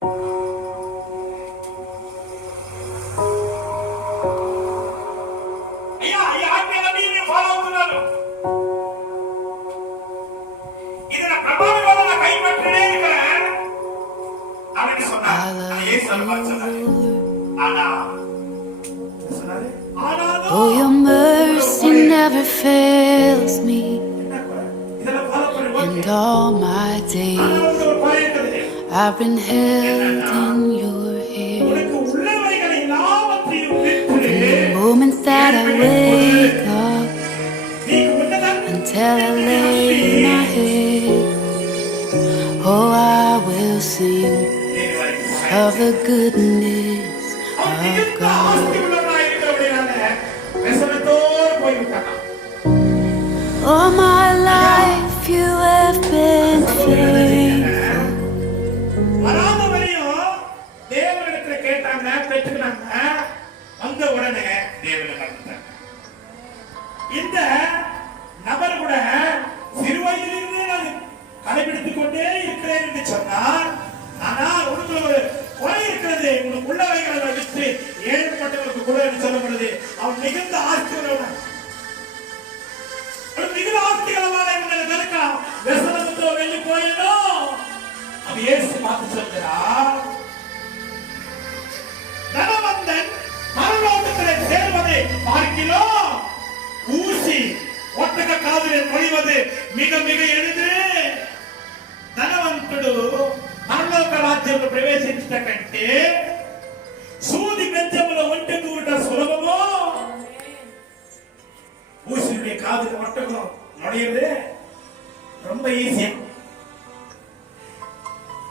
Oh, your mercy never fails me, and all my days I've been held in your hands. From the moment that I wake up until I lay my head, oh, I will sing of the goodness of God. All my life you have been faithful. இந்த நபர் கூட சிறுவயதிலிருந்தே நான் கடைபிடித்துக் கொண்டே இருக்கிறேன் என்று சொன்னார். ஆனால் உனக்கு ஒரு குறை இருக்கிறது, உனக்கு உள்ளவைகளை விட்டு ஏழ்பட்டவர்களுக்கு கூட என்று சொல்லப்படுது. அவன் மிகுந்த ஆஸ்தியுள்ளவன், மிகுந்த ஆஸ்திகளவான இவங்களை இருக்கான். வெசனத்துவ வெளி போயிடோ அது இயேசு பார்த்து சொல்கிறார், தனவந்தன் பரலோகத்திலே சேர்வதை பார்க்கிறோம், ஊசி ஒட்டக காதிலே நுழைவது மிக மிக எளிது. ధనవంతుడు పరలోక రాజ్యంలో ప్రవేశించట కంటే సూది బెజ్జములో ఒంటె దూరట సులభమో. ஊசியுடைய காதுல ஒட்டகம் நுழையுது ரொம்ப ஈஸியா.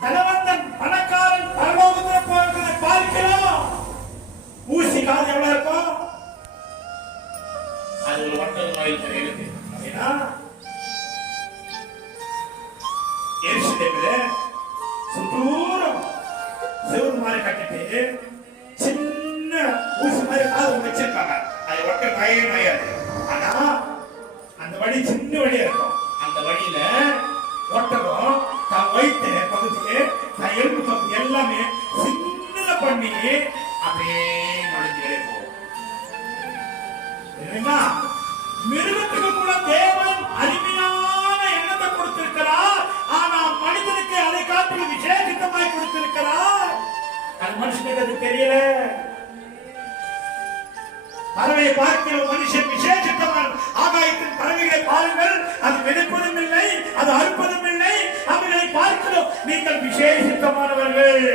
தனவந்தன் பணக்காரன் பரலோகத்துல போகிறதை பார்க்கிறோம், ஊசி காது எவ்வளவு இருக்கும், அது ஒரு ஒட்டக நோயில் தெரியுது. அப்படின்னா எருசலேமிலே சுத்தூரம் செவுரு மாதிரி கட்டிட்டு சின்ன ஊசி மாதிரி காது வச்சிருக்காங்க. அது ஒட்ட நோயாது. ஆனா அந்த வழி சின்ன வழியா இருக்கும். அந்த வழியில ஒட்டகம் தான் வயிற்று பகுதிக்கு தான் எலும்பு பகுதி எல்லாமே சின்னத பண்ணி அப்படியே நுழைஞ்சு போகும். மிருகத்துக்கு கூட தேவன் அருமையான எண்ணத்தை கொடுத்திருக்கிறார். ஆனா மனிதனுக்கு அதை காட்டிலும் விசேஷமாய் கொடுத்திருக்கிறார். அது மனுஷனுக்கு அது தெரியல. பறவையை பார்க்கிற மனுஷன் விசேஷமான ஆகாயத்தின் பறவைகளை பாருங்கள், அது மிதப்பதும் இல்லை, அது அறுப்பதும் இல்லை. அவைகளை பார்க்கிறோம், நீங்கள் விசேஷமானவர்கள்.